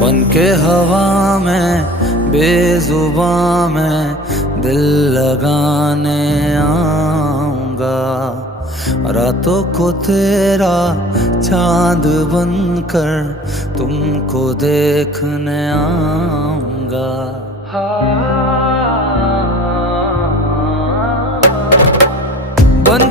बन के हवा में बेजुबां में दिल लगाने आऊंगा। रातों को तेरा चांद बनकर तुमको देखने आऊंगा। बन